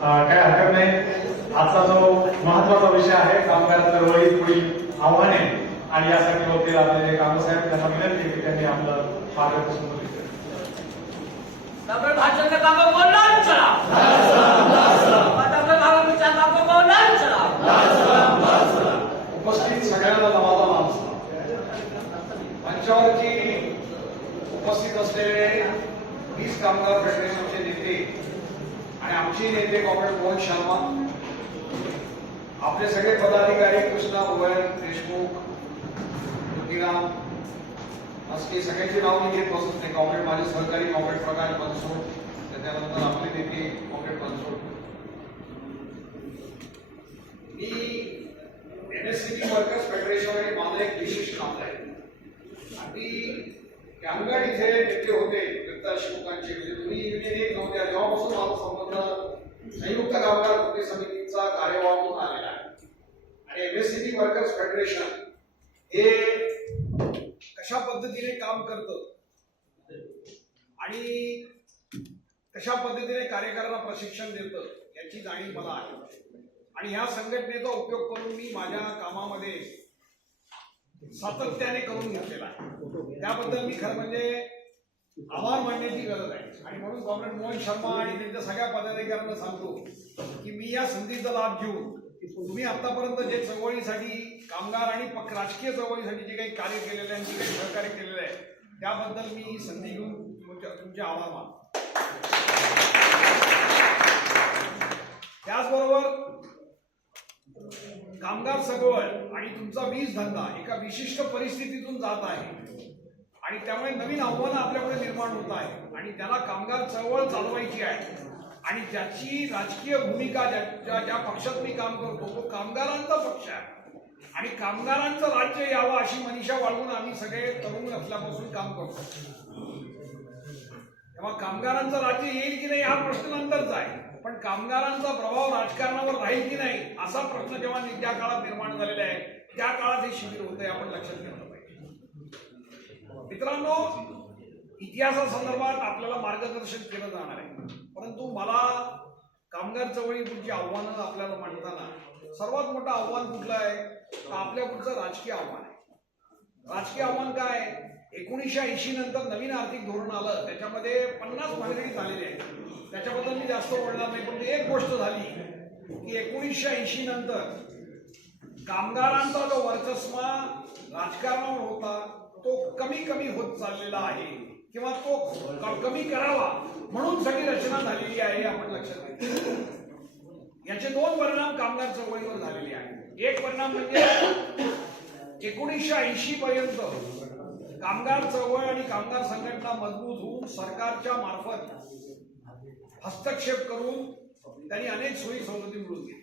काय हरकत नाही. आजचा जो महत्त्वाचा विषय आहे कामगार चळवळी पुढील आव्हाने आणि यासाठी होते आपले कामसाहेब त्यांना विनंती की त्यांनी आपलं मार्गदर्शन उपस्थित सगळ्यांना नवाजा माणसं मंचावरती उपस्थित असलेले वीस कामगार फेडरेशनचे नेते आणि आमचे नेते कॉम्रेड मोहन शर्मा आपले सगळे पदाधिकारी कृष्णा गोयल देशमुख ज्योतिराम असले सगळ्यांची नाव मी घेत बसत नाही कॉम्रेड माझे सहकारी कॉम्रेड प्रकाश बनसोड त्याच्यानंतर आपले नेते कॉम्रेड बनसोड मी एनएससीबी वर्कर्स फेडरेशन आणि माझं एक विशेष काम आहे. आणि अंगण इथे नेते होते दत्ता म्हणजे तुम्ही युनियन नव्हत्या तेव्हापासून माझा संबंध संयुक्त कामगार कृती समितीचा कार्यवाह म्हणून आलेला आहे. आणि M S MSCB workers federation हे कशा पद्धतीने काम करतं? आणि कशा पद्धतीने कार्यकर्त्यांना प्रशिक्षण देतं याची जाणीव मला आहे. आणि ह्या संघटनेचा उपयोग करून मी माझ्या कामामध्ये सातत्याने करून घेतलेला आहे. त्याबद्दल मी खरं म्हणजे आभार मानण्याची गरज आहे. आणि म्हणून कॉम्रेड मोहन शर्मा आणि त्यांच्या सगळ्या पदाधिकाऱ्यांना सांगतो की मी या संधीचा लाभ घेऊन तुम्ही आतापर्यंत जे चळवळीसाठी कामगार आणि राजकीय चळवळीसाठी जे काही कार्य केलेलं आहे जे काही सहकार्य केलेलं आहे त्याबद्दल मी संधी घेऊन तुमच्या तुमचे आभार मानतो त्याचबरोबर कामगार चळवळ आणि तुमचा वीज धंदा एका विशिष्ट परिस्थितीतून जात आहे. आणि त्यामुळे नवीन आव्हानं आपल्याकडे निर्माण होत आहे आणि त्याला कामगार चळवळ चालवायची आहे. आणि ज्याची राजकीय भूमिका ज्या ज्या पक्षात मी काम करतो तो कामगारांचा पक्ष आहे. आणि कामगारांचं राज्य यावं अशी मनीषा वाळवून आम्ही सगळे तरुण असल्यापासून काम करतो. तेव्हा कामगारांचं राज्य येईल की नाही हा प्रश्न नंतरच आहे. पण कामगारांचा प्रभाव राजकारणावर राहील की नाही असा प्रश्न जेव्हा त्या ज्या काळात निर्माण झालेला आहे त्या काळात हे शिबिर होतंय आपण लक्षात घेतलं पाहिजे. मित्रांनो इतिहासासंदर्भात आपल्याला मार्गदर्शन केलं जाणार आहे. परंतु मला कामगार चळवळीपुढची आव्हानं आपल्याला मांडताना सर्वात मोठं आव्हान कुठलं आहे? तर आपल्या पुढचं राजकीय आव्हान आहे. राजकीय आव्हान काय एकोणीसशे ऐंशी नंतर नवीन आर्थिक धोरण आलं त्याच्यामध्ये पन्नास भानगडी झालेली आहे त्याच्याबद्दल मी जास्त बोलणार नाही पण एक गोष्ट झाली की एकोणीसशे ऐंशी नंतर कामगारांचा जो वर्चस्मा राजकारणावर होता तो कमी कमी होत चाललेला आहे किंवा तो कमी करावा म्हणून सगळी रचना झालेली आहे आपण लक्षात याचे दोन परिणाम कामगार चळवळीवर झालेले आहेत. एक परिणाम म्हणजे एकोणीसशे ऐंशी पर्यंत कामगार चळवळ आणि कामगार संघटना मजबूत होऊन सरकारच्या मार्फत हस्तक्षेप करून त्यांनी अनेक सोयी सवलती मिळून घेतल्या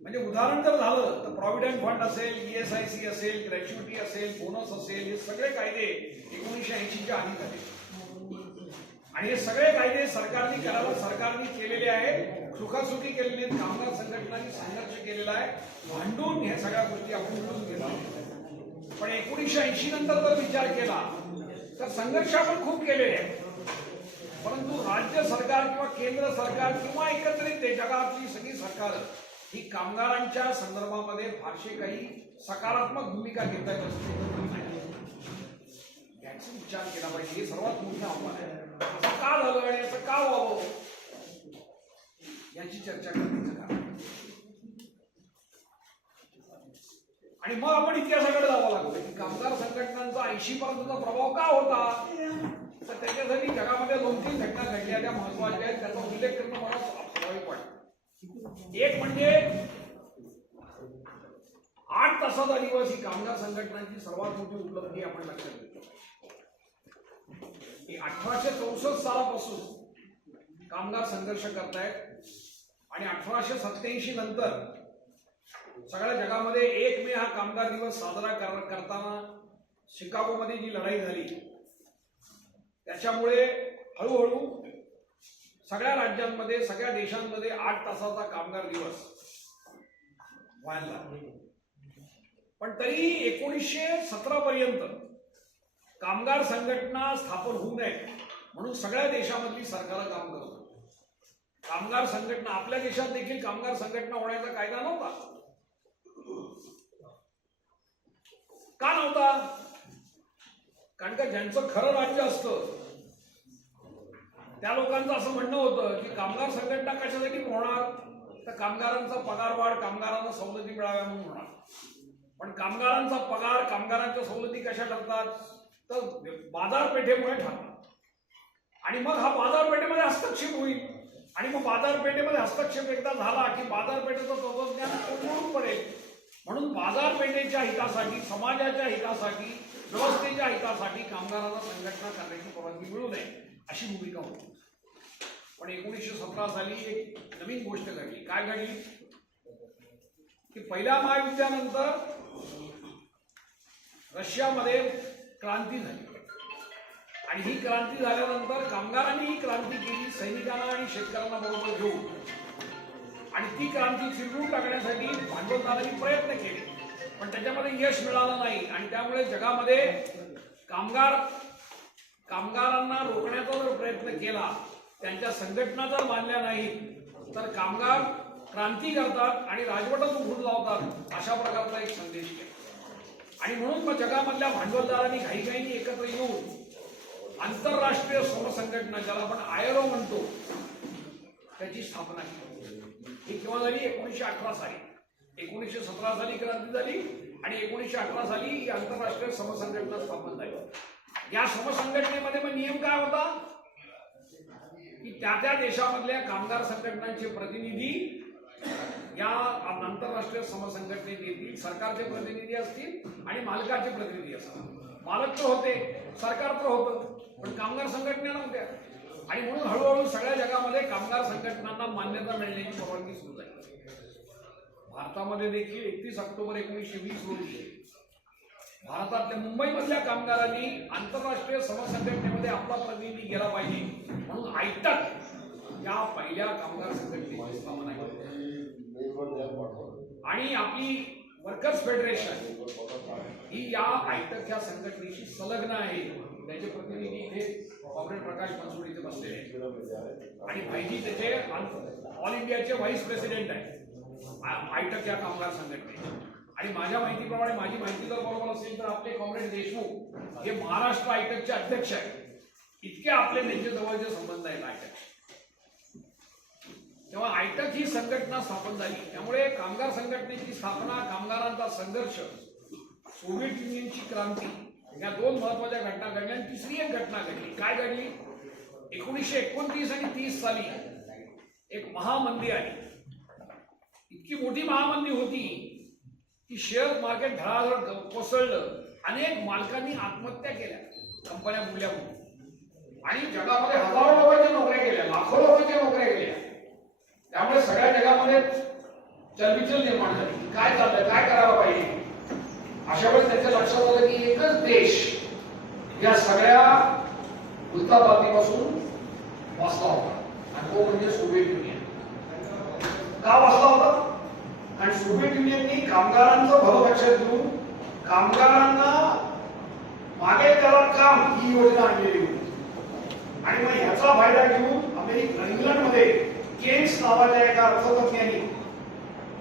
म्हणजे उदाहरण जर झालं तर प्रॉव्हिडंट फंड असेल ईएसआयसी असेल ग्रॅच्युटी असेल बोनस असेल हे सगळे कायदे एकोणीशे ऐंशीच्या आधी झाले आणि हे सगळे कायदे सरकारने करावं सरकारने केलेले आहेत. सुखासुखी केलेले आहेत. कामगार संघटनांनी संघर्ष केलेला आहे. भांडून ह्या सगळ्या गोष्टी आपण मिळून घेतल्या पण एकोणीसशे ऐंशी नंतर जर विचार केला तर संघर्ष आपण खूप केलेले आहेत. परंतु राज्य सरकार किंवा केंद्र सरकार किंवा एकत्रित ते जगातली सगळी सरकार ही कामगारांच्या संदर्भामध्ये फारशी काही सकारात्मक भूमिका घेता येत असते याचा विचार केला पाहिजे. हे सर्वात मोठं आव्हान आहे. असं का झालं आणि असं का व्हावं? याची चर्चा करण्याचं कारण आहे. आणि मग आपण इतिहासाकडे जावं लागतं की कामगार संघटनांचा ऐंशी पर्यंतचा प्रभाव का होता? तर त्याच्यासाठी जगामध्ये दोन तीन घटना घडल्या त्या महत्त्वाच्या आहेत त्याचा उल्लेख करणं मला स्वाभाविक वाटतं. एक म्हणजे आठ तासात आदिवासी कामगार संघटनांची सर्वात मोठी उपलब्धी आपण लक्षात घेतो. की अठराशे चौसष्ट सालापासून कामगार संघर्ष करतायत आणि अठराशे सत्याऐंशी नंतर सगळ्या जगामध्ये एक मे हा कामगार दिवस साजरा कर- करताना शिकागोमध्ये जी लढाई झाली त्याच्यामुळे हळूहळू सगळ्या राज्यांमध्ये सगळ्या देशांमध्ये आठ तासाचा कामगार दिवस व्हायला पण तरी एकोणीसशे सतरा पर्यंत कामगार संघटना स्थापन होऊ नये म्हणून सगळ्या देशामधली सरकारं काम करत कामगार संघटना आपल्या देशात देखील कामगार संघटना होण्याचा कायदा नव्हता. का नव्हता? कारण का ज्यांचं खरं राज्य असतं त्या लोकांचं असं म्हणणं होतं की कामगार संघटना कशासाठी होणार तर कामगारांचा पगार वाढ कामगारांना सवलती मिळाव्या म्हणून होणार. पण कामगारांचा पगार कामगारांच्या सवलती कशा ठरतात? तर बाजारपेठेमुळे ठरतात आणि मग हा बाजारपेठेमध्ये हस्तक्षेप होईल. आणि मग बाजारपेठेमध्ये हस्तक्षेप एकदा झाला की बाजारपेठेचं तत्वज्ञान कोलमडून पडेल म्हणून बाजारपेठेच्या हितासाठी समाजाच्या हितासाठी व्यवस्थेच्या हितासाठी कामगारांना संघटना करण्याची परवानगी मिळू नये अशी भूमिका होती. पण एकोणीसशे सतरा साली एक नवीन गोष्ट घडली. काय घडली? की पहिल्या महायुद्धानंतर रशियामध्ये क्रांती झाली. आणि ही क्रांती झाल्यानंतर कामगारांनी ही क्रांती केली सैनिकांना आणि शेतकऱ्यांना बरोबर घेऊन. आणि ती क्रांती चिरवून टाकण्यासाठी भांडवलदारांनी प्रयत्न केले. पण त्याच्यामध्ये यश मिळालं नाही आणि त्यामुळे जगामध्ये कामगार कामगारांना रोखण्याचा जर प्रयत्न केला त्यांच्या संघटना जर मानल्या नाहीत तर कामगार क्रांती करतात आणि राजवटच उघडून लावतात अशा प्रकारचा एक संदेश केला आणि म्हणून मग जगामधल्या भांडवलदारांनी घाईघाईने एकत्र येऊन आंतरराष्ट्रीय श्रम संघटना ज्याला आपण आयरो म्हणतो त्याची स्थापना केली. ही केव्हा झाली? एकोणीसशे अठरा साली. एकोणीसशे सतरा साली क्रांती झाली आणि एकोणीसशे अठरा साली ही आंतरराष्ट्रीय समसंघटना स्थापन झाली. या समसंघटनेमध्ये मग नियम काय होता? की त्या त्या देशामधल्या कामगार संघटनांचे प्रतिनिधी या आंतरराष्ट्रीय समसंघटनेत येतील सरकारचे प्रतिनिधी असतील आणि मालकाचे प्रतिनिधी असतील. मालक तर होते सरकार तर होतं पण कामगार संघटनेला नव्हत्या आणि म्हणून हळूहळू सगळ्या जगामध्ये कामगार संघटनांना मान्यता मिळण्याची परवानगी सुरू झाली. भारतामध्ये देखील एकतीस ऑक्टोबर एकोणीसशे वीस रोजी भारतातल्या मुंबईमधल्या कामगारांनी आंतरराष्ट्रीय श्रम संघटनेमध्ये आपला प्रतिनिधी गेला पाहिजे म्हणून ऐकतात या पहिल्या कामगार संघटनेची स्थापना केली. आणि आपली वर्कर्स फेडरेशन ही या आयटक या संघटनेशी संलग्न आहे. त्याचे प्रतिनिधी हे कॉम्रेड प्रकाश बनसोड इथे बसलेले आणि भाईजी त्याचे ऑल इंडियाचे व्हाईस प्रेसिडेंट आहे आयटक या कामगार संघटनेचे. आणि माझ्या माहितीप्रमाणे माझी माहिती जर बरोबर असेल तर आपले कॉम्रेड देशमुख हे महाराष्ट्र आयटकचे अध्यक्ष आहेत. इतके आपले त्यांचे जवळचे संबंध आहेत आयटक. तेव्हा आयटक ही संघटना स्थापन झाली. त्यामुळे कामगार संघटनेची स्थापना कामगारांचा संघर्ष सोव्हिएट युनियनची क्रांती या दोन महत्त्वाच्या घटना घडल्या आणि तिसरी एक घटना घडली. काय घडली? एकोणीसशे एकोणतीस आणि तीस साली एक महामंदी आली. इतकी मोठी महामंदी होती की शेअर मार्केट धडाधड कोसळलं. अनेक मालकांनी आत्महत्या केल्या. कंपन्या बुडल्या आणि जगामध्ये हजारो लोकांच्या नोकऱ्या गेल्या. लाखो लोकांच्या नोकऱ्या गेल्या. त्यामुळे सगळ्या जगामध्ये चलबिचल निर्माण झाली. काय चाललं? काय करायला पाहिजे? अशा वेळेस त्यांच्या लक्षात आलं की एकच देश या सगळ्या उलतापातीपासून वाचला होता. आणि तो म्हणजे सोव्हिएट युनियन. का वाचला होता? आणि सोव्हिएट युनियननी कामगारांचं भलं लक्षात घेऊन कामगारांना मागे करा काम ही योजना आणलेली होती. आणि मग ह्याचा फायदा घेऊन अमेरिका इंग्लंडमध्ये केन्स नावाच्या एका अर्थतज्ञांनी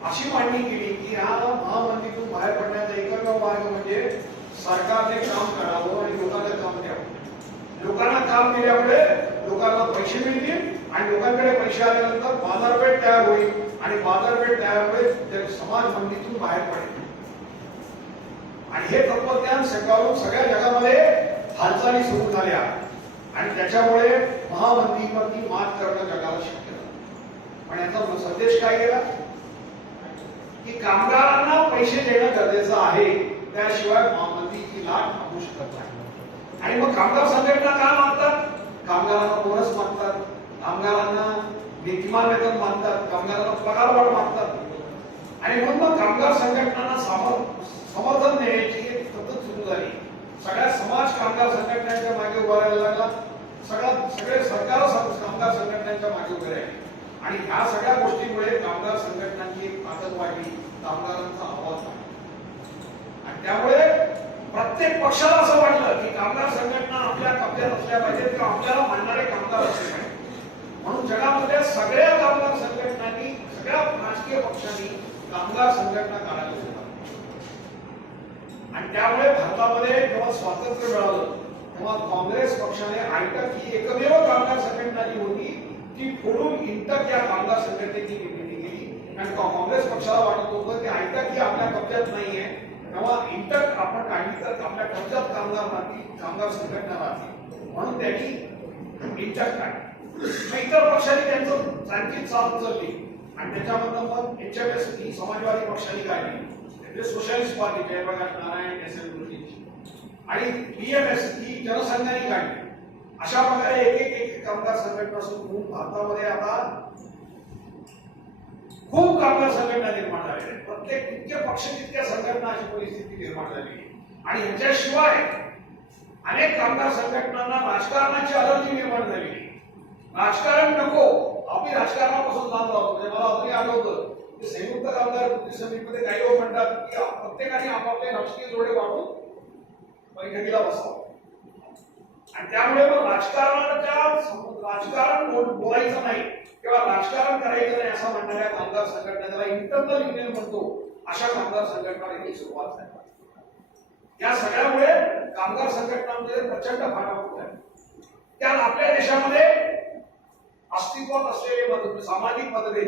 अशी मांडणी केली की ह्या महामंदीतून बाहेर पडण्याचा एकमेव मार्ग म्हणजे सरकारने काम करावं आणि लोकांना काम द्यावं. लोकांना काम दिल्यामुळे लोकांना पैसे मिळतील आणि लोकांकडे पैसे आल्यानंतर बाजारपेठ तयार होईल आणि बाजारपेठ तयार होईल समाज मंदीतून बाहेर पडेल. आणि हे तत्वज्ञान स्वीकारून सगळ्या जगामध्ये हालचाली सुरू झाल्या. आणि त्याच्यामुळे महामंदीवरती मात करणं जगाला शक्य झालं. पण याचा संदेश काय गेला? की कामगारांना पैसे देणं गरजेचं आहे त्याशिवाय महामंदीची लाट थांबू शकत नाही. आणि मग कामगार संघटना का मागतात कामगारांना बोनस मागतात कामगारांना नीतिमान वेतन मागतात कामगारांना पगारवाढ मानतात. मागतात आणि म्हणून मग कामगार संघटनांना समर्थ समर्थन देण्याची एक पद्धत सुरू झाली. सगळ्या समाज कामगार संघटनांच्या मागे उभा राहायला लागला. सगळ्या सगळे सरकार कामगार संघटनांच्या मागे उभे राहिले. आणि ह्या सगळ्या गोष्टीमुळे कामगार संघटना एक कामगारांचा आवाज वाढला आणि त्यामुळे प्रत्येक पक्षाला असं वाटलं की कामगार संघटना आपल्या कब्ज्यात असल्या पाहिजेत किंवा आपल्याला मानणारे कामगार असले पाहिजे म्हणून जगामध्ये सगळ्या कामगार संघटनांनी सगळ्या राजकीय पक्षांनी कामगार संघटना काढायला सुरुवात आणि त्यामुळे भारतामध्ये जेव्हा स्वातंत्र्य मिळालं तेव्हा काँग्रेस पक्षाने आयटक ही एकमेव कामगार संघटना जी होती ती फोडून इंटक या कामगार संघटनेची निर्मिती आणि काँग्रेस पक्षाला वाटत होतं की आयटक ही आपल्या कब्जात नाहीये. तेव्हा इंटक आपण काढली तर आपल्या कब्जात कामगार राहतील कामगार संघटना राहतील. म्हणून त्यांनी इंटक काढली. इतर पक्षांनी त्यांचं त्यांची चाल उचलली. आणि त्याच्यामधनं मग एच एम एस ही समाजवादी पक्षाने काढली. म्हणजे socialist party Jayaprakash Narayan S M गुरुजींची. आणि बीएमएस ही जनसंघाने काढली. अशा प्रकारे एक एक एक कामगार संघटना सुरू होऊन भारतामध्ये आता खूप कामगार संघटना निर्माण झालेल्या आहेत. प्रत्येक मुख्य पक्ष तितक्या संघटना अशी परिस्थिती निर्माण झाली. आहे आणि ह्याच्याशिवाय अनेक कामगार संघटनांना राजकारणाची अलर्जी निर्माण झाली. आहे. राजकारण नको. आम्ही राजकारणापासून लांब राहतो म्हणजे मला अजूनही आठवतं की संयुक्त कामगार कृती समितीमध्ये काही लोक म्हणतात की प्रत्येकाने आपापले राजकीय जोडे वाढून बैठकीला बसावं. आणि त्यामुळे मग राजकारणाच्या राजकारण बोल- बोलायचं नाही किंवा राजकारण करायचं नाही असं म्हणणाऱ्या कामगार संघटना त्याला इंटरनल युनियन म्हणतो अशा कामगार संघटना सुरुवात झाली या सगळ्यामुळे कामगार संघटनांमध्ये प्रचंड फाटाफूट आहे. त्यात आपल्या देशामध्ये अस्तित्वात असलेले मतभेद सामाजिक मतभेद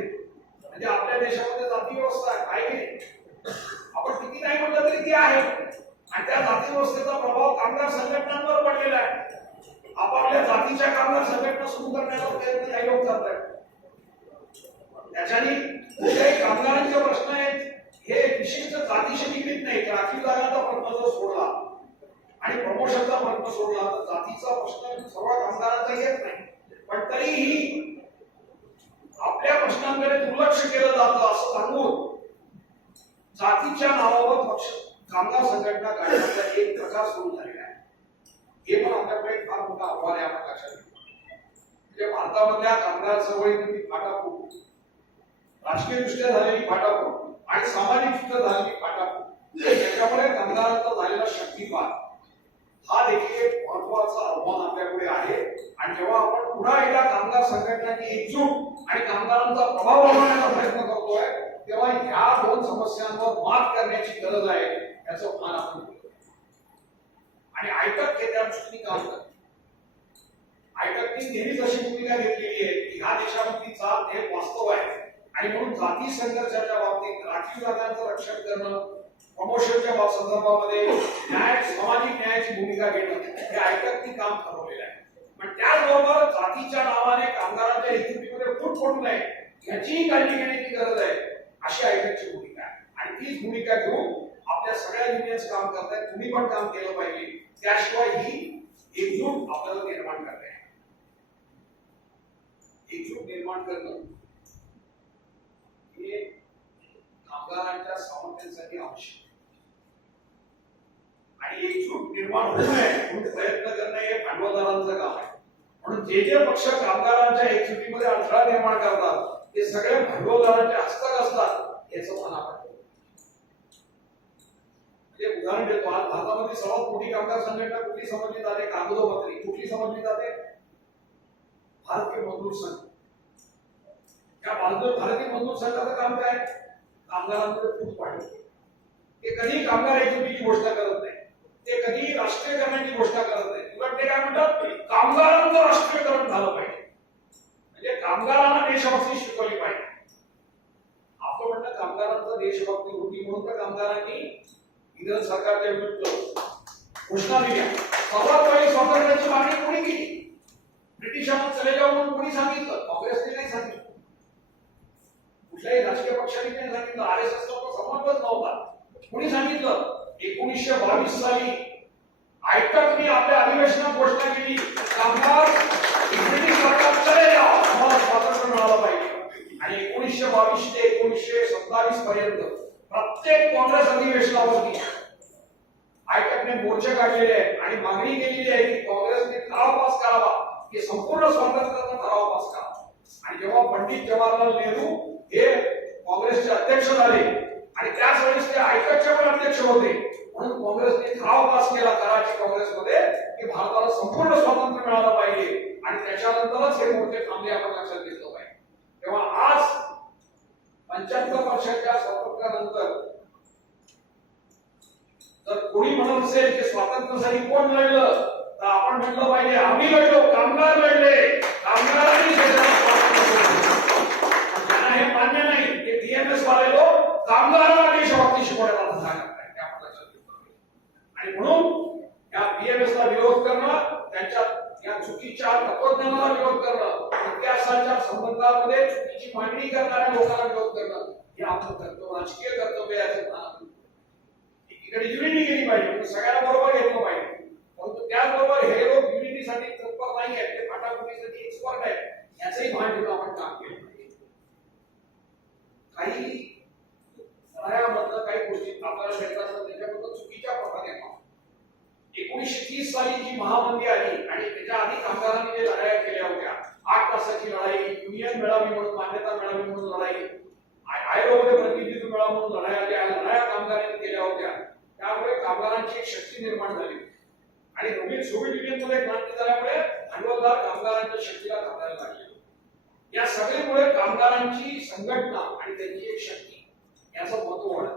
म्हणजे आपल्या देशामध्ये जाती व्यवस्था आहे नाही आपण किती नाही म्हटलं तरी ती आहे. आणि त्या जाती व्यवस्थेचा प्रभाव कामगार संघटनांवर पडलेला आहे. आपापल्या जातीच्या कामगार संघटना सुरू करण्याचा प्रयत्न काही लोक करत आहेत त्याच्याने कुठल्याही कामगारांचे प्रश्न आहेत हे विशिष्ट जातीशी निगडीत नाही की राखीव जागांचा प्रश्न जर सोडला आणि प्रमोशनचा प्रश्न सोडला तर जातीचा प्रश्न सर्व कामगारांचा येत नाही. पण तरीही आपल्या प्रश्नांकडे दुर्लक्ष केलं जातं असं सांगून जातीच्या नावावर पक्ष कामगार संघटना काढण्याचा एक प्रकार सुरू झालेला हे पण आपल्याकडे एक फार मोठा आव्हान आहे आपण लक्षात म्हणजे भारतामधल्या कामगार चळवळीमध्ये फाटाफूट. राजकीय दृष्ट्या झालेली फाटाफूट आणि सामाजिक दृष्ट्या झालेली फाटाफूट. म्हणजे त्याच्यामुळे कामगारांचा झालेला शक्तिपात हा देखील एक महत्त्वाचा आव्हान आपल्याकडे आहे. आणि जेव्हा आपण पुन्हा एकदा कामगार संघटनांची एकजूट आणि कामगारांचा प्रभाव वाढवण्याचा प्रयत्न करतोय तेव्हा ह्या दोन समस्यांवर मात करण्याची गरज आहे याचं भान आपण आणि आयटक हे त्या दृष्टीने काम करते. आयटकनी नेहमीच अशी भूमिका घेतलेली आहे की ह्या देशामधली जात हे वास्तव आहे. आणि म्हणून जाती संघर्षाच्या बाबतीत राखीव जागांचं रक्षण करणं प्रमोशनच्या बाब- संदर्भामध्ये न्याय सामाजिक न्यायाची भूमिका घेणं हे आयटकनी काम ठरवलेलं आहे. पण त्याचबरोबर जातीच्या नावाने कामगारांच्या एकजुटीमध्ये फूट पडू नये याचीही काळजी घेण्याची गरज आहे अशी आयटकची भूमिका आहे. आणि तीच भूमिका घेऊन आपल्या सगळ्या युनियन्स काम करतायत तुम्ही पण काम केलं पाहिजे. त्याशिवाय ही एकजूट आपल्याला निर्माण करता एकजूट निर्माण करणं हे कामगारांच्या सामर्थ्यासाठी आवश्यक आहे. आणि एकजूट निर्माण होऊ नये प्रयत्न करणं हे भांडवलदारांचं काम आहे. म्हणून जे जे पक्ष कामगारांच्या एकजुटीमध्ये अडथळा निर्माण करतात ते सगळे भांडवलदारांच्या हस्तक असतात याचं भान आपण ठेवू. उदाहरण देतो आज भारतामध्ये सर्वात मोठी कामगार संघटना कुठली समजली जाते? कागदोपत्री कुठली समजली जाते? भारतीय मजदूर संघ. त्या भारतीय भारतीय मजदूर संघाचं काम काय? कामगारांमध्ये फूट पाडणे ते कधी कामगार एकजुटीची घोषणा करत नाही. ते कधी राष्ट्रीयकरणाची घोषणा करत नाही. उलट ते काय म्हणतात? कामगारांचं राष्ट्रीयकरण झालं पाहिजे. म्हणजे कामगारांना देशभक्ती शिकवली पाहिजे. आपण म्हणणं कामगारांचं देशभक्ती होती म्हणून तर कामगारांनी इंग्रज सरकारच्या विरुद्ध घोषणा दिल्या सर्वात पहिली स्वातंत्र्याची मागणी कोणी केली ब्रिटिशांना चले जाऊ म्हणून कोणी सांगितलं काँग्रेसने नाही सांगितलं कुठल्याही राजकीय पक्षाने नाही सांगितलं आर एस एस संबंधच नव्हता कोणी सांगितलं एकोणीसशे बावीस साली आयटकने आपल्या अधिवेशनात घोषणा केली। कामगार ब्रिटिश सरकार चले जाओ आम्हाला स्वातंत्र्य मिळालं पाहिजे। आणि एकोणीसशे बावीस ते एकोणीसशे सत्तावीस पर्यंत प्रत्येक काँग्रेस अधिवेशनावरती आयटकने मोर्चे काढलेले आहेत आणि मागणी केलेली आहे की काँग्रेसने ठराव पास करावा. की संपूर्ण स्वातंत्र्याचा ठराव पास करावा. आणि जेव्हा पंडित जवाहरलाल नेहरू हे काँग्रेसचे अध्यक्ष झाले आणि त्याच वेळेस ते आयटकचे पण अध्यक्ष होते म्हणून काँग्रेसने ठराव पास केला कराची काँग्रेसमध्ये की भारताला संपूर्ण स्वातंत्र्य मिळालं पाहिजे आणि त्याच्यानंतरच हे मोर्चे थांबले आपण लक्षात घेतलं पाहिजे. तेव्हा पंच्याहत्तर वर्षाच्या स्वातंत्र्यानंतर जर कोणी म्हणत असेल की स्वातंत्र्यासाठी कोण लढलं तर आपण म्हटलं पाहिजे. आम्ही लढलो कामगार लढले. कामगारांनी त्यांना हे मान्य नाही. ते डीएमएस वाले लोक कामगारांना देशभक्ती शिकवण्याला आणि म्हणून या बीएमएस ला विरोध करणं त्यांच्या या चुकीच्या तत्वज्ञानाला विरोध करणं इतिहासाच्या संबंधामध्ये चुकीची मांडणी करणाऱ्या लोकांना विरोध करणं हे आपलं कर्तव्य राजकीय कर्तव्य आहे असं एकीकडे युनिटी केली पाहिजे म्हणजे सगळ्यांना बरोबर घेतलं पाहिजे. परंतु त्याचबरोबर हे लोक युनिटीसाठी तत्पर नाही आहेत ते फाटाफुटीसाठी एक्सपर्ट आहेत याचंही भान ठेवून आपण काम केलं पाहिजे काही लढायामधलं काही गोष्टी आपल्याला भेटतात त्याच्याबद्दल चुकीच्या प्रकारे येतात एकोणीशे तीस साली जी महामंदी आली आणि त्याच्या आधी कामगारांनी जे लढाया केल्या होत्या आठ तासाची लढाई युनियन मिळावी म्हणून मान्यता मिळावी म्हणून लढाई आयोगामध्ये प्रतिनिधित्व मिळावं म्हणून लढाया ज्या लढाया कामगारांनी केल्या होत्या त्यामुळे कामगारांची एक शक्ती निर्माण झाली आणि नवीन सोव्हिएत युनियनमध्ये क्रांती झाल्यामुळे भांडवलदार कामगारांच्या शक्तीला घालायला लागले या सगळीमुळे कामगारांची संघटना आणि त्यांची एक शक्ती. याचं महत्त्व वाढत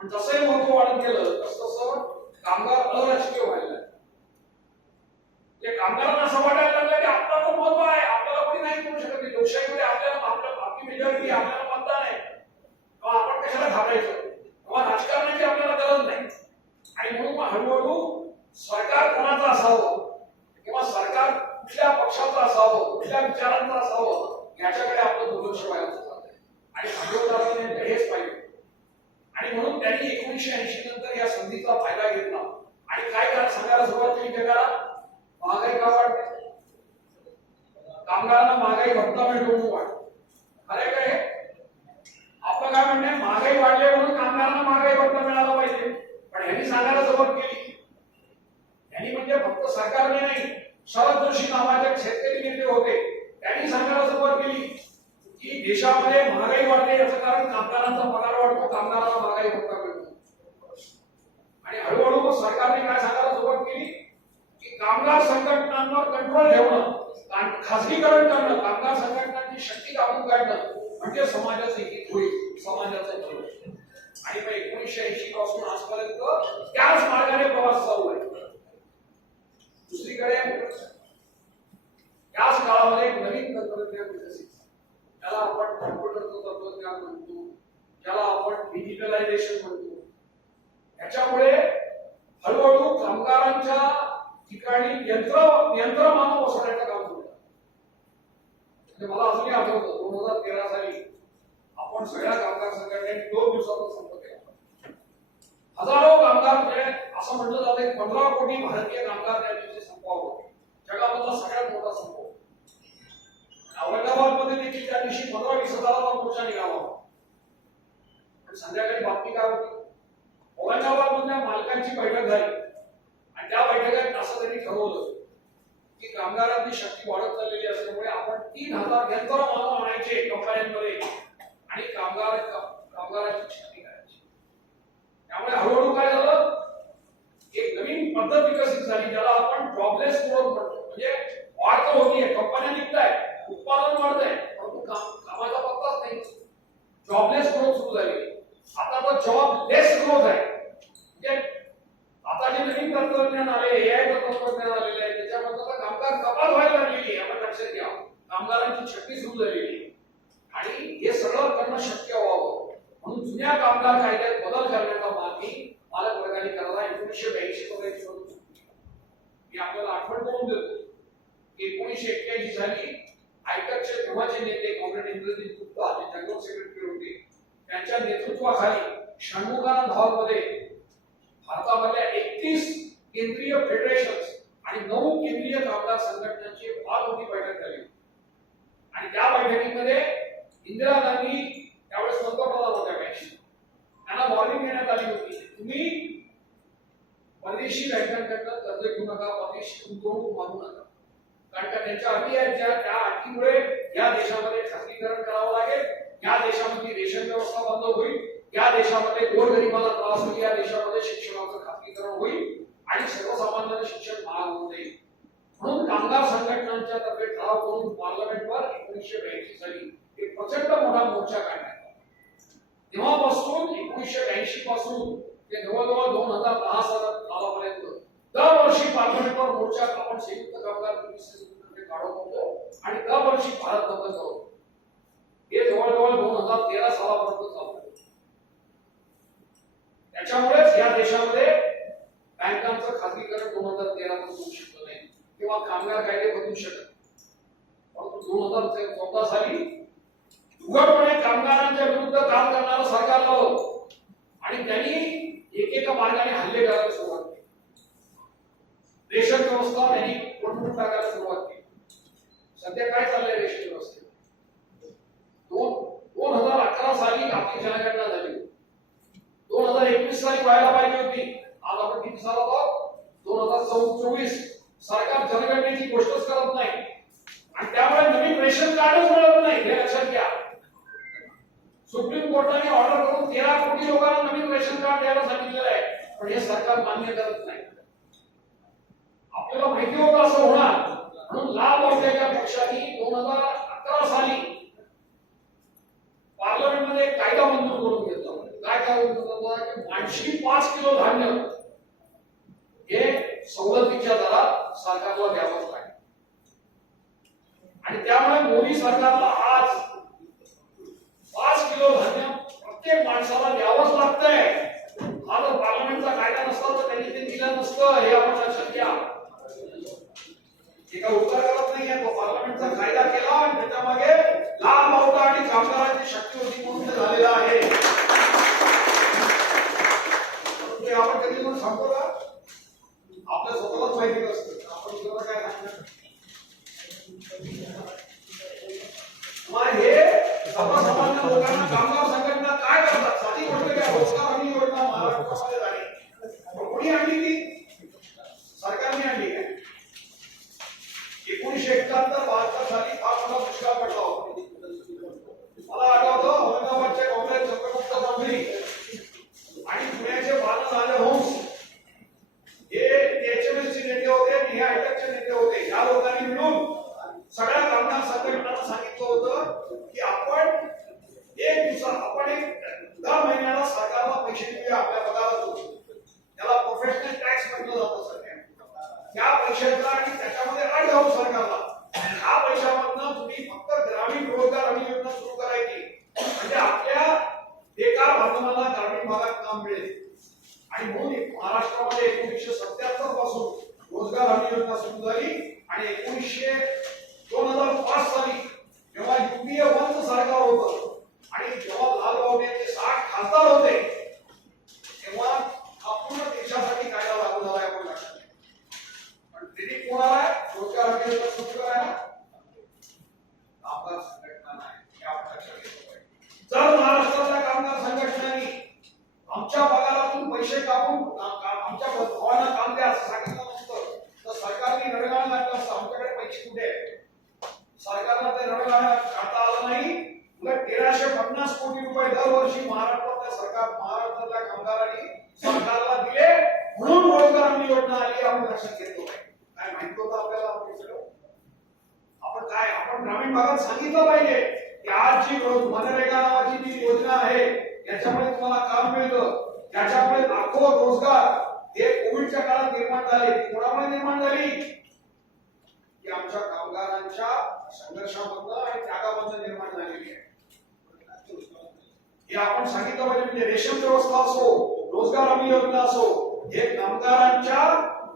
पण जसंही महत्त्व वाढत गेलं तस तसं कामगार अराजकीय व्हायला लागले. कामगारांना असं वाटायला लागलं की आपला तो महत्त्व आहे. आपल्याला कोणी नाही करू शकत. नाही लोकशाहीमध्ये आपल्याला आपल्या आपली मेजॉरिटी आपल्याला मतदान आहे. तेव्हा आपण कशाला घाबरायचं? तेव्हा राजकारणाची आपल्याला गरज नाही. आणि म्हणून मग हळूहळू सरकार कोणाचं असावं? किंवा सरकार कुठल्या पक्षाचं असावं? कुठल्या विचारांचं असावं? याच्याकडे आपलं दुर्लक्ष व्हायला चाललंय आणि भांडवलदारांनी हेच पाहिजे आणि म्हणून त्यांनी एकोणीशे ऐंशी नंतर या संधीचा फायदा घेतला. आणि काय करा सांगायला सुरुवात केली जगाला? महागाई का वाढते? कामगारांना महागाई भत्ता मिळतो म्हणून वाढ खरं काय हे? आपलं काय म्हणणे महागाई वाढली म्हणून कामगारांना महागाई भत्ता मिळाला पाहिजे. पण ह्यांनी सांगायला सुरुवात केली. यांनी म्हणजे फक्त सरकारने नाही शरद जोशी नावाचे शेतकरी नेते होते. त्यांनी सांगायला सुरुवात केली. की देशामध्ये महागाई वाढते याचं कारण कामगारांचा पगार वाढतो कामगारांना महागाई भत्ता मिळतो. आणि हळूहळू सरकारने काय सांगायला सुरुवात केली? की कामगार संघटनांवर कंट्रोल ठेवणं खासगीकरण करणं कामगार संघटनांची शक्ती काढून काढणं म्हणजे समाजाचं हित होईल समाजाचं हित होईल आणि मग एकोणीसशे ऐंशी पासून आजपर्यंत त्याच मार्गाने प्रवास चालू आहे. दुसरीकडे त्याच काळामध्ये एक नवीन तंत्रज्ञान विकसित त्याला आपण कॉम्प्युटरचं तंत्रज्ञान म्हणतो त्याला आपण डिजिटलायझेशन म्हणतो. याच्यामुळे हळूहळू कामगारांच्या ठिकाणी यंत्र यंत्रमानव बसवण्याचं काम सुरू झालं. म्हणजे मला अजूनही आठवतं दोन हजार तेरा साली आपण सगळ्या कामगार संघटनेने दोन दिवसाचा संप केला. हजारो कामगार म्हणजे असं म्हटलं जातं पंधरा कोटी भारतीय कामगार त्या दिवशी संपावर होते. जगामधला सगळ्यात मोठा संप औरंगाबादमध्ये औरंगाबादमध्ये देखील त्या दिवशी पंधरा वीस हजाराचा मोर्चा निघाला होता. पण संध्याकाळी बातमी काय होती? औरंगाबाद मधल्या मालकांची बैठक झाली. आणि त्या बैठकात असं त्यांनी ठरवलं की कामगारांची शक्ती वाढत चाललेली असल्यामुळे आपण तीन हजार यंत्र मानव आणायचे कंपन्यांमध्ये आणि कामगार कामगारांची शक्ती करायची. त्यामुळे हळूहळू काय झालं? एक नवीन पद्धत विकसित झाली. ज्याला आपण जॉबलेस ग्रोथ म्हणतो. म्हणजे वाढ तर होतीये. कंपन्या निघताय उत्पादन आहे परंतु काम कामाचा पत्ताच नाही. जॉबलेस ग्रोथ सुरू झाली. आता तर जॉब लेस ग्रोथ आहे. म्हणजे आता जे नवीन तंत्रज्ञान आले एआय तंत्रज्ञान आलेलं आहे त्याच्यामधलं तर कामगार कपात व्हायला लागलेली आहे. आपण लक्षात घ्या. कामगारांची शक्ती सुरू झालेली आहे. आणि हे सगळं करणं शक्य व्हावं. म्हणून जुन्या कामगार कायद्यात बदल करण्याचा मागणी मालक वर्गाने करायला एकोणीसशे ब्याऐंशी मध्ये सुरू मी आपल्याला आठवण करून देतो. एकोणीसशे एक्क्याऐंशी साली आयटकचे तेव्हाचे नेते कॉम्रेड इंद्रजित गुप्ता जे जनरल सेक्रेटरी होते. त्यांच्या नेतृत्वाखाली षण्मुखानंद हॉलमध्ये भारतामधल्या एकतीस केंद्रीय फेडरेशन आणि नऊ केंद्रीय कामगार संघटनांची फार मोठी बैठक झाली. आणि त्या बैठकीमध्ये इंदिरा गांधी त्यावेळेस पंतप्रधान होत्या ब्याऐंशी त्यांना वॉर्निंग देण्यात आली होती तुम्ही परदेशी बँकांकडनं कर्ज घेऊ नका परदेशी गुंतवणूक मागू नका. कारण का त्यांच्या अटी आहेत ज्या त्या अटीमुळे या देशामध्ये खासगीकरण करावं लागेल. या देशामध्ये रेशन व्यवस्था बंद होईल. या देशामध्ये गोरगरिबाला त्रास होईल. या देशामध्ये शिक्षणाचं खासगीकरण होईल. आणि सर्वसामान्यांना शिक्षण महाग होऊ नये. म्हणून कामगार संघटनांच्या तर्फे ठराव करून पार्लमेंटवर एकोणीसशे ब्याऐंशी साली एक प्रचंड मोठा मोर्चा काढण्यात आला. तेव्हापासून एकोणीसशे ब्याऐंशी पासून ते जवळजवळ दोन हजार दहा सालापर्यंत दरवर्षी पार्लमेंटवर मोर्चा आपण संयुक्त कामगार काढत होतो आणि दरवर्षी भारत बंद करत हे जवळजवळ दोन हजार तेरा सालापर्यंत चालू त्याच्यामुळेच या देशामध्ये बँकांचं खासगीकरण दोन हजार तेरा पासून होऊ शकलं नाही किंवा कामगार कायदे बदलू शकत परंतु दोन हजार चौदा साली उघडपणे कामगारांच्या विरुद्ध काम करणारं सरकार लावलं आणि त्यांनी एकेका मार्गाने हल्ले करायला सुरुवात रेशन व्यवस्था यांनी कोणत्या टाकायला सुरुवात केली? सध्या काय चाललंय रेशन व्यवस्थेत? दोन दोन हजार अकरा साली आपली जनगणना झाली. दोन हजार एकवीस साली व्हायला पाहिजे होती. आज आपण किती साल आहोत? दोन हजार चोवीस. सरकार जनगणनेची गोष्टच करत नाही. आणि त्यामुळे नवीन रेशन कार्डच मिळत नाही. हे लक्षात घ्या. सुप्रीम कोर्टाने ऑर्डर करून तेरा कोटी लोकांना नवीन रेशन कार्ड द्यायला सांगितलेलं आहे. पण हे सरकार मान्य करत नाही. आपल्याला माहिती होतं असं होणार. म्हणून लाल बौद्धाच्या पक्षाने दोन हजार अकरा साली पार्लमेंटमध्ये एक कायदा मंजूर करून घेतला. काय कायदा मंजूर की? ऐंशी पाच किलो धान्य हे सवलतीच्या दरात सरकारला द्यावंच लागेल. आणि त्यामुळे मोदी सरकारला आज पाच किलो धान्य प्रत्येक माणसाला द्यावंच लागतंय. हा जर पार्लमेंटचा कायदा नसता तर त्यांनी ते दिलं नसतं हे आपण लक्षात घ्या. एका उत्तर करत नाहीये तो पार्लमेंटचा कायदा केला आणि त्याच्यामागे लाल बावटा आणि कामगारांची शक्ती होती म्हणून ते झालेलं आहे. ते आपण कधी म्हणून सांगतो का आपल्या स्वतःलाच माहिती नसतं आपण दुसऱ्याला काय सांगणार मग हे सर्वसामान्य लोकांना कामगार संघटना काय करतात साधी गोष्ट काय रोजगार हमी योजना महाराष्ट्रामध्ये झाली पण कोणी आणली ती सरकारने आणली काय एकोणीशे एकाहत्तर बहात्तर साली हा मोठा दुष्काळ पडला होता मला आठवतं औरंगाबादचे काँग्रेस चंद्रगुप्त जांभळी आणि पुण्याचे बालनाले होम्स हे एचएमएसचे नेते होते आणि हे हायटेकचे नेते होते या लोकांनी मिळून सगळ्या कामगार संघटनांना सांगितलं होतं की आपण एक दिवसा आपण एक दर महिन्याला सरकारला पैसे देऊया आपल्या पगारातून त्याला प्रोफेशनल टॅक्स म्हटलं जातं सध्या त्या पैशाचा आणि त्याच्यामध्ये अट घालू सरकारला ह्या पैशामधनं तुम्ही फक्त ग्रामीण रोजगार हमी योजना सुरू करायची म्हणजे आपल्या बेकार बांधवांना ग्रामीण भागात काम मिळेल आणि म्हणून एक महाराष्ट्रामध्ये एकोणीसशे सत्याहत्तरपासून रोजगार हमी योजना सुरू झाली आणि एकोणीसशे दोन हजार पाच साली जेव्हा युपीए वनचं सरकार होतं आणि जेव्हा लाल बावड्याचे साठ खासदार होते तेव्हा हा पूर्ण देशासाठी कायदा लागू झाला आहे आपण लक्षात घ्या. पण क्रेडिट कोणाला आहे रोजगार हमी योजना सुरू करायला कामगार संघटना नाही हे आपण लक्षात घेतलं पाहिजे जर महाराष्ट्रातल्या कामगार संघटनांनी आमच्या पगारातून पैसे कापून का- का- आमच्या भावांना काम द्या असं सांगितलं नसतं तर सरकारने नडगाण लागलं असतं आमच्याकडे पैसे कुठे आहेत? सरकारला ते नडगाण काढता आलं नाही उलट तेराशे पन्नास कोटी रुपये दरवर्षी महाराष्ट्रातल्या सरकार महाराष्ट्रातल्या कामगारांनी सरकारला दिले म्हणून रोजगार हमी योजना आली आपण लक्षात घेतो काय? माहीत होतं आपल्याला आपण सगळं? आपण काय आपण ग्रामीण भागात सांगितलं पाहिजे की आज जी मनरेगा नावाची जी योजना आहे याच्यामुळे तुम्हाला काम मिळतं. त्याच्यामुळे लाखो रोजगार हे कोविडच्या काळात निर्माण झाले. कोणामुळे निर्माण झाली? की आमच्या कामगारांच्या संघर्षामधनं आणि त्यागामधनं निर्माण झालेली आहे. हे आपण सांगितलं पाहिजे म्हणजे रेशन व्यवस्था असो रोजगार हमी योजना असो हे कामगारांच्या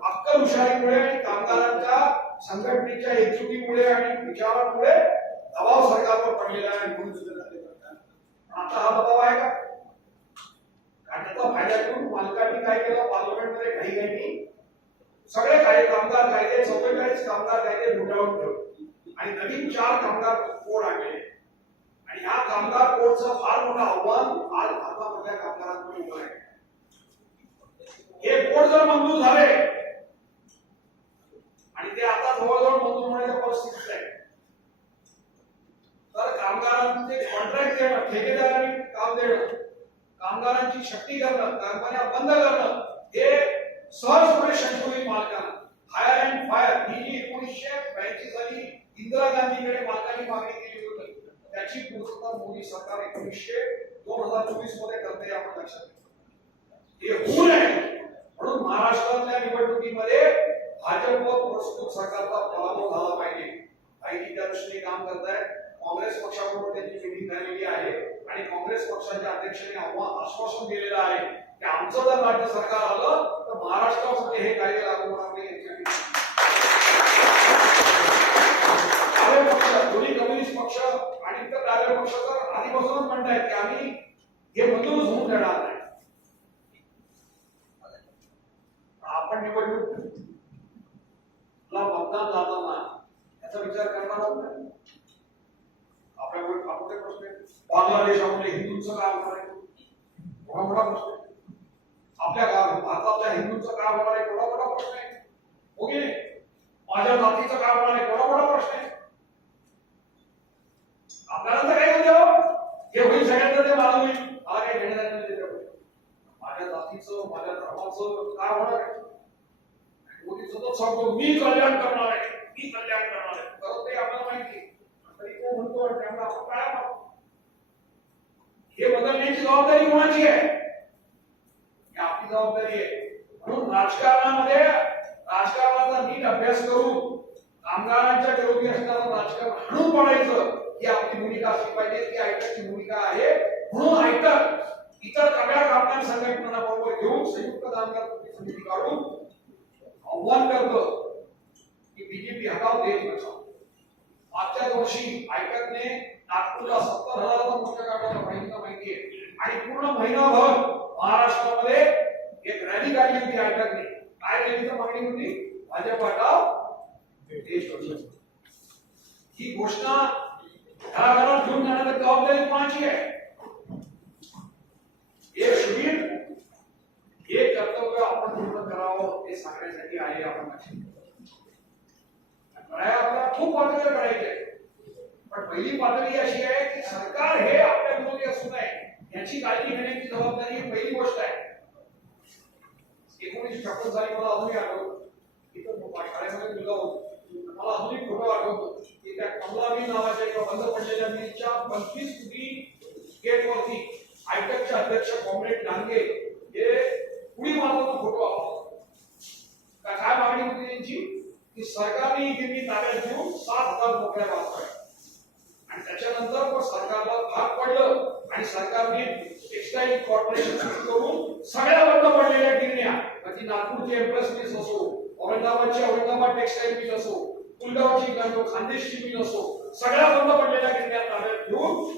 अक्कल हुशारीमुळे आणि कामगारांच्या संघटनेच्या एकजुटीमुळे आणि विचारांमुळे दबाव सरकारवर पडलेला आहे म्हणून सुद्धा आता हा दबाव आहे का? आणि त्याचा फायदा घेऊन मालकांनी काय केलं? पार्लमेंटमध्ये काही काही सगळे कायदे कामगार कायदे चौवेचाळीस कामगार कायदे मोठ्यावर ठेवले. आणि नवीन चार कामगार कोड आणले. आणि ह्या कामगार कोडचं फार मोठं आव्हान आज भारतामधल्या कामगारांपुढे उभं आहे. हे कोड जर मंजूर झाले जवळजवळ मंजूर होण्याच्या परिस्थितीत आहे. तर कामगारांचे कॉन्ट्रॅक्ट देणं ठेकेदारांनी काम देणं कामगारांची शक्ती करणं कारखान्या बंद करणं हे सहजपणे शक्य होईल मालकांना. हायर अँड फायर ही जी एकोणीसशे ब्याऐंशी साली इंदिरा गांधीकडे मालकांनी मागणी केली होती. त्याची पूर्तता मोदी सरकार एकोणीसशे दोन हजार चोवीसमध्ये करते आपण लक्षात हे होऊ नये. म्हणून महाराष्ट्रातल्या निवडणुकीमध्ये भाजप प्रस्तुत सरकारचा पराभव झाला पाहिजे. काही त्या दृष्टीने काम करत आहे काँग्रेस पक्षाबरोबर त्यांची मिटिंग झालेली आहे. आणि काँग्रेस पक्षाच्या अध्यक्षाने आश्वासन दिलेलं आहे की आमचं जर राज्य सरकार आलं तर महाराष्ट्रामध्ये हे कायदे लागू होणार नाही दोन्ही कम्युनिस्ट पक्ष आणि इतर कार्य पक्ष तर आधीपासूनच म्हणतायत की आम्ही हे मंजूरच होऊन देणार नाही आपण निवडणूक ला मतदान नाही याचा विचार करणार आहोत नाही आपल्याकडे आपले प्रश्न बांगलादेशामध्ये हिंदूंचं काय होणार आहे? मोठा मोठा प्रश्न आहे? आपल्या गाव भारतातल्या हिंदूंचं काय होणार आहे? मोठा मोठा प्रश्न आहे? हो ओके नाही? माझ्या जातीचं काय होणार आहे? मोठा मोठा प्रश्न आहे? आपल्याला तर काय म्हणजे हो. हे. होईल सगळ्यांना ते मालूम होईल मला काही घेणं माझ्या जातीचं माझ्या धर्माचं काय होणार आहे? मोदी सतत सांगतो मी कल्याण करणार आहे. मी कल्याण करणार आहे. करत ते आपल्याला माहिती तरी तो म्हणतो आणि त्यामुळे आपण काय हे बदलण्याची जबाबदारी कोणाची आहे? ही आपली जबाबदारी आहे. म्हणून राजकारणामध्ये राजकारणाचा नीट अभ्यास करून कामगारांच्या विरोधी असणारं राजकारण हाणून पडायचं ही आपली भूमिका असली पाहिजे. ती आयटकची भूमिका आहे. म्हणून आयटक इतर सगळ्या कामगार संघटनांना बरोबर घेऊन संयुक्त कामगार समिती काढून आव्हान करतो की बीजेपी हटाव देश बचाव. मागच्याच वर्षी आयकरने नागपूरला सत्तर हजाराचा मोर्चा काढला माहिती माहितीये आणि पूर्ण महिनाभर महाराष्ट्रामध्ये एक रॅली काढली होती आयकरने. काय रॅलीची मागणी होती? भाजप हटाव देश बचाव. ही घोषणा घराघरात घेऊन जाण्याची जबाबदारी कोणाची आहे? एक शिबिर हे कर्तव्य आपण पूर्ण करावं हे सांगण्यासाठी आहे आपण आपल्याला खूप पातळीवर करायचे पण पहिली पातळी अशी आहे की सरकार हे आपल्या विरोधी असू नये याची काळजी घेण्याची जबाबदारी पहिली गोष्ट आहे एकोणीसशे छप्पन साली मला अजूनही आठवतं शाळेमध्ये मुलगा मला अजूनही फ़ोटो आठवतो की त्या कमलावी नावाच्या एका बंद पडलेल्या मिलच्या पंचवीस फुटी गेटवरती आयटकचे अध्यक्ष कॉम्रेड डांगे। हे उडी मारताना फोटो आला काय मागणी होती त्यांची? की सरकारने ही गिरणी ताब्यात घेऊन सात हजार नोकऱ्या वाचवाय आणि त्याच्यानंतर मग सरकारला भाग पडलं आणि सरकारने टेक्सटाईल कॉर्पोरेशन सुरू करून सगळ्या बंद पडलेल्या गिरण्या म्हणजे नागपूरची एम्प्रेस मिल्स असो औरंगाबादची औरंगाबाद टेक्सटाईल मिल असो कुलगावची खानदेशची मिल असो सगळ्या बंद पडलेल्या गिरण्या ताब्यात घेऊन